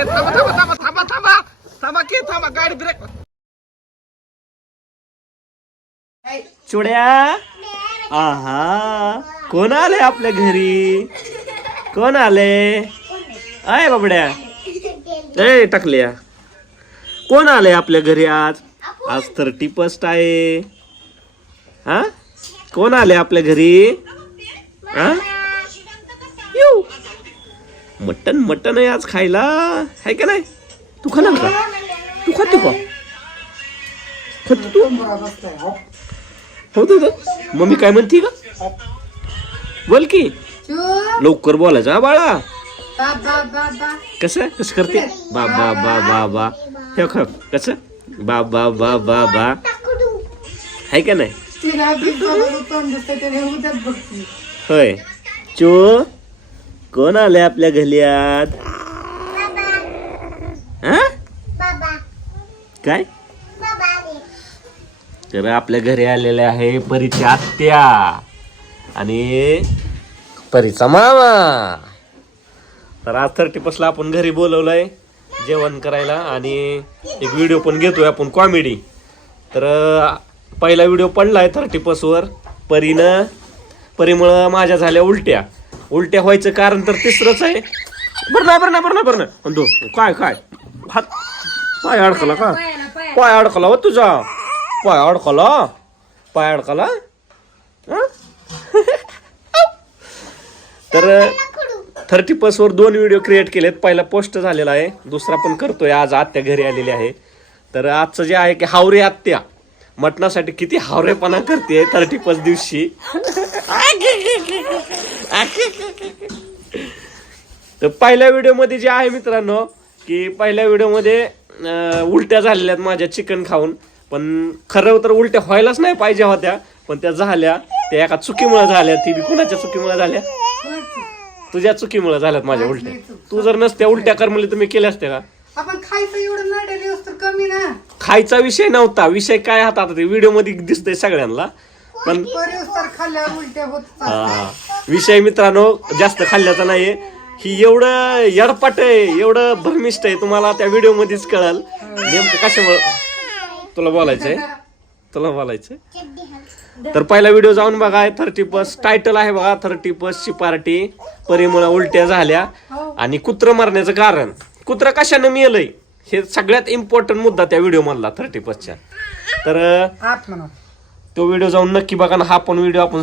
ए थांबा थांबा थांबा थांबा थांबा. थांबा की थांबा गाडी ब्रेक चुड्या? आहा. कोण आले आपल्या घरी? कोण आले? आहे बाबड्या. ए टाकल्या. कोण आले आपल्या घरी आज? आज थर्टी फर्स्ट आहे. हा? कोण आले आपल्या घरी? हा? मटन मटन आहे आज खायला. आहे का नाही? तू खाणार का तू खाते का? खाते तू. हो तू मम्मी काय म्हणते का बोल की. लवकर बोलायचं हा बाळा. कसं कसं करते? बा बा बा बा बा. हे खा कसं? बा बा बा बा बा. आहे का नाही? होय. चो. कोण आले आपल्या घलियात हा? काय? तर आपल्या घरी आलेले आहे परीची आत्या आणि परीचा मामा. तर आज थर्टी ला आपण घरी बोलवलंय जेवण करायला आणि एक व्हिडिओ पण घेतोय आपण कॉमेडी तर पहिला व्हिडिओ पडलाय थर्टी वर परीनं परीमुळं माझ्या झाल्या उलट्या. उलट्या व्हायचं कारण तर तिसरंच आहे. बरं नाही बरं नाही बरं नाही बरं नाही पण काय काय? हात पाय अडकला का? पाय अडकला हो तुझा. पाय अडकला? पाय अडकला? तर थर्टी वर दोन व्हिडिओ क्रिएट केलेत. पहिला पोस्ट झालेला आहे. दुसरा पण करतोय. आज आत्या घरी आलेली आहे. तर आजचं जे आहे की हावरे आत्या. मटणासाठी किती हावरेपणा करते थर्टी प्लस दिवशी. तर पहिल्या व्हिडिओमध्ये जे आहे मित्रांनो की पहिल्या व्हिडिओमध्ये उलट्या झालेल्या आहेत माझ्या चिकन खाऊन. पण खरं तर उलट्या व्हायलाच नाही पाहिजे होत्या पण त्या झाल्या. त्या एका चुकीमुळे झाल्या ती बी कुणाच्या चुकीमुळे झाल्या? तुझ्या चुकीमुळे झाल्यात माझ्या उलट्या. तू जर नसत्या उलट्या कर म्हणले तुम्ही केल्या असत्या का? आपण खायचं एवढं नाडेल तर कमी ना. खायचा विषय नव्हता. विषय काय हातात आता ते व्हिडिओमध्ये दिसतंय सगळ्यांना. पण खाल्ल्यावर उलट्या होत हा. विषय मित्रांनो जास्त खाल्ल्याचा नाहीये. ही एवढं यडपाट आहे एवढं भरमिष्ट आहे तुम्हाला त्या व्हिडिओ मध्येच कळल. नेमकं कशामुळे? तुला बोलायचंय? तुला बोलायचंय? तर पहिला व्हिडिओ जाऊन बघा थर्टी प्लस टायटल आहे बघा थर्टी ची पार्टी परिमुळे उलट्या झाल्या. आणि कुत्र मारण्याचं कारण. कुत्र कशानं मिळलंय हे सगळ्यात इम्पॉर्टंट मुद्दा त्या व्हिडिओ मधला थर्टी च्या. तर तो व्हिडिओ जाऊन नक्की बघा ना हा पण व्हिडिओ आपण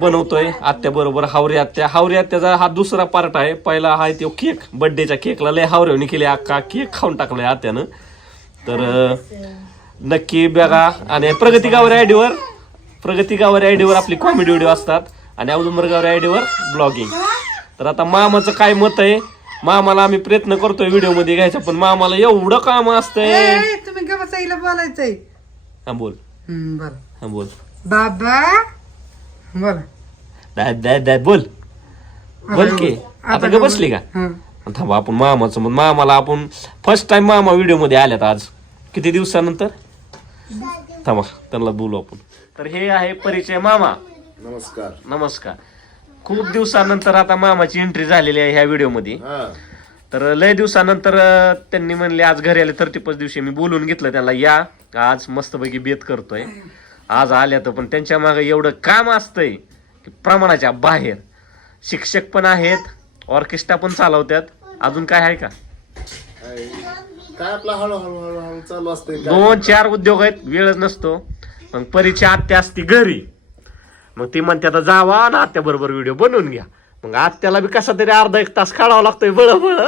बनवतोय. आत्या बरोबर हावरी आत्या. हावरी आत्याचा हा दुसरा पार्ट आहे. पहिला आहे तो केक बर्थडेच्या केकला लय हावरेवणी केली. अख्खा केक खाऊन टाकलाय आत्यानं. तर नक्की बघा. आणि प्रगती गावरी आयडीवर प्रगती गावरी आयडीवर आपली कॉमेडी व्हिडिओ असतात. आणि औदुंबर गावरी आयडीवर ब्लॉगिंग तर आता मामाचं काय मत आहे? मामाला आम्ही प्रयत्न करतोय व्हिडिओमध्ये घ्यायचा पण मामाला एवढं काम असतंय. तुम्ही बोलायचंय. हा बोल. बरं. हा बोल. बाबा बोला. दा- दा- दा- बोल. बोल की. आता ग बसली का? हं. थांबा आपण मामाचं मग मामाला आपण फर्स्ट टाइम मामा व्हिडिओमध्ये आल्यात आज. किती दिवसानंतर? थांबा त्यांना बोलू आपण. तर हे आहे परिचय मामा. नमस्कार. नमस्कार. खूप दिवसानंतर आता मामाची एंट्री झालेली आहे ह्या व्हिडिओमध्ये हा. तर लय दिवसानंतर अं, त्यांनी म्हणले आज घरी आले थर्टी फर्स्ट दिवशी मी बोलून घेतलं त्यांना या. आज मस्तपैकी बेत करतोय. आज आल्या तर पण त्यांच्या मागे एवढं काम असतंय की प्रमाणाच्या बाहेर. शिक्षक पण आहेत ऑर्केस्ट्रा पण चालवतात अजून काय आहे का? काय आपला हळूहळू हळूहळू चालू असते दोन चार उद्योग आहेत वेळच नसतो. मग परीची आत्या असती घरी. मग ती म्हणते आता जावा ना आत्या बरोबर व्हिडिओ बनवून घ्या. मग आत्याला बी कसा तरी अर्धा एक तास काढावा लागतोय बळ बळ.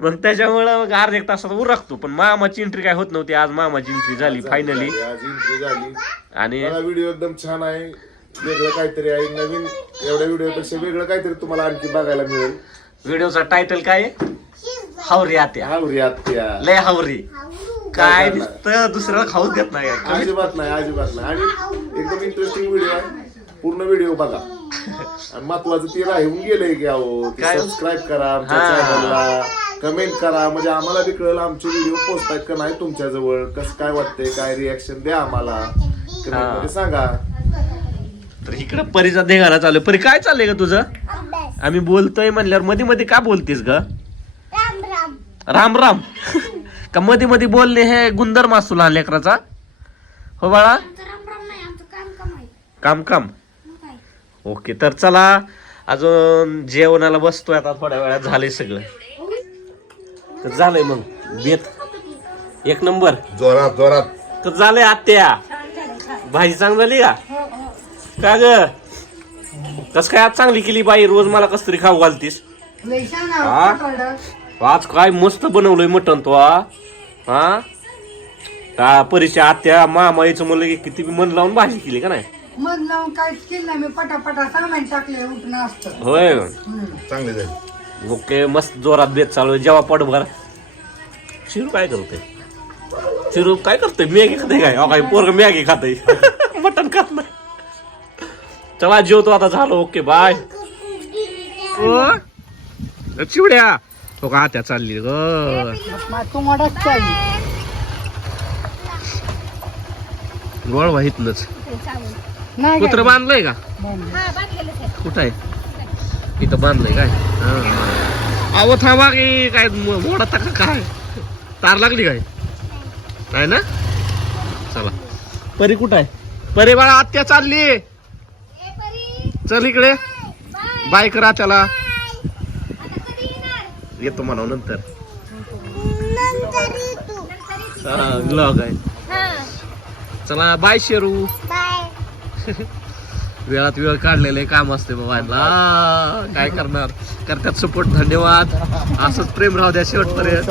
मग त्याच्यामुळं मग अर्धा एक तासात उरकतो. पण मामाची एंट्री काय होत नव्हती. आज मामाची एंट्री झाली फायनली आज झाली. आणि मला व्हिडिओ एकदम छान आहे. वेगळं काहीतरी आहे नवीन. एवढ्या व्हिडिओ पेक्षा वेगळं काहीतरी तुम्हाला आणखी बघायला मिळेल. व्हिडिओचा टायटल काय? आहे? हावरी आत्या. हावरी आत्या. लय हावरी. काय नुसतं दुसऱ्याला खाऊच देत नाही. काय. अजिबात नाही अजिबात नाही. आणि एकदम इंटरेस्टिंग व्हिडिओ आहे. पूर्ण व्हिडिओ बघा. आणि महत्वाचं ते राहून गेलंय की अहो काय? सबस्क्राईब करा आमच्या हा. चॅनलला कमेंट करा. म्हणजे आम्हाला बी कळलं आमचे व्हिडिओ पोस्ट आहेत का नाही तुमच्या जवळ कसं काय वाटतंय? काय रिॲक्शन द्या आम्हाला. कमेंटमध्ये सांगा. तर इकडं परीचा देगाला चालू. परी काय चाललंय का तुझं? आम्ही बोलतोय म्हणल्यावर मध्ये मध्ये का बोलतीस ग? राम राम. का मध्ये मध्ये बोलणे हे गुंदर मास तुला लेकराचा? हो बाळा? काम काम ओके तर चला. अजून जेवणाला बसतोय आता थोड्या वेळात. झालंय सगळं. तर झालंय मग. बेत. एक नंबर. जोरात जोरात. तर झालंय आत्या. भाजी चांगली झाली का? का ग? कस काय आज चांगली केली बाई? रोज मला कस तरी खाऊ घालतीस. हा? आज काय मस्त बनवलंय मटण तो हा? का परिचय आत्या मामाईचं म्हणलं की किती मन लावून भाजी केली का नाही? मध लावून काहीच केलं नाही. मी पटापटा सामान टाकले उठणं असतं. होय. चांगले जाईल ओके मस्त जोरात बेत चालू आहे. जेव्हा पट भर. शिरू काय करते शिरू काय करते मॅगी खाते काय? अहो, काय पोरग मॅगी खाते मटण खात नाही. चला जेवतो आता. झालं ओके बाय. चिवड्या. हो का त्या चालली ग. गोळ वाहितलंच कुत्र बांधलंय का? हा कुठं आहे? इथं बांधलंय काय. अहो थांबा की काय मोडत का काय? तार लागली काय? नाही ना? चला. परी कुठं आहे? परी बाळा आत्या चालली. ए परी चल इकडे. बाय करा त्याला. येतो म्हणा नंतर. ब्लॉग आहे. हा. चला बाय शेरू. बाय. वेळात वेळ काढलेले काम असते बाबांना काय करणार? करतात सपोर्ट धन्यवाद. असंच प्रेम राहू द्या शेवटपर्यंत.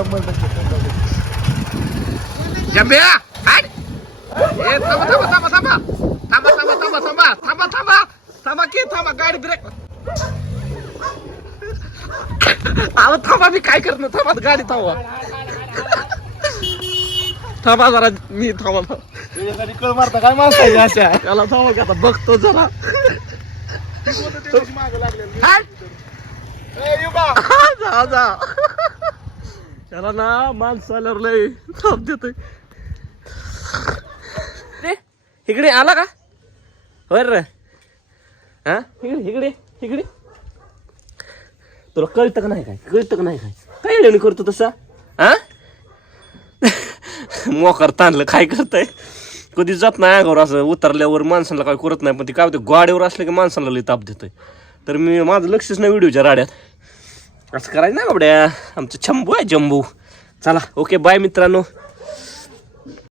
जंब्या हाड! ए, थांबा थांबा थांबा थांबा. थांबा थांबा थांबा थांबा. थांबा थांबा. थांबा की थांबा गाडी ब्रेक अहो थांबा मी काय करणार? थांबा गाडी थांबा थांबा जरा मी थांबा थांबा. कळ मारता काय माणसाची अशा त्याला थांबा की आता बघतो जरा! जा जा. त्याला ना माणसं आल्यावर लय थांब देतोय. रे इकडे आला का? होय रे. हा? इकडे इकडे इकडे. तुला कळतं का नाही काय? कळतं का नाही काय? काय येणं करतो तसा? हा? मोकार ताणलं काय करताय? कधी जात नाही अंगावर असं उतरल्यावर माणसाला काय करत नाही पण ती काय होते गाडीवर असलं की माणसाला लई ताप देतोय. तर मी माझं लक्षच नाही व्हिडिओच्या राड्यात. असं करायचं नाही बाबड्या आमचं छंबू आहे जंबू चला ओके बाय मित्रांनो.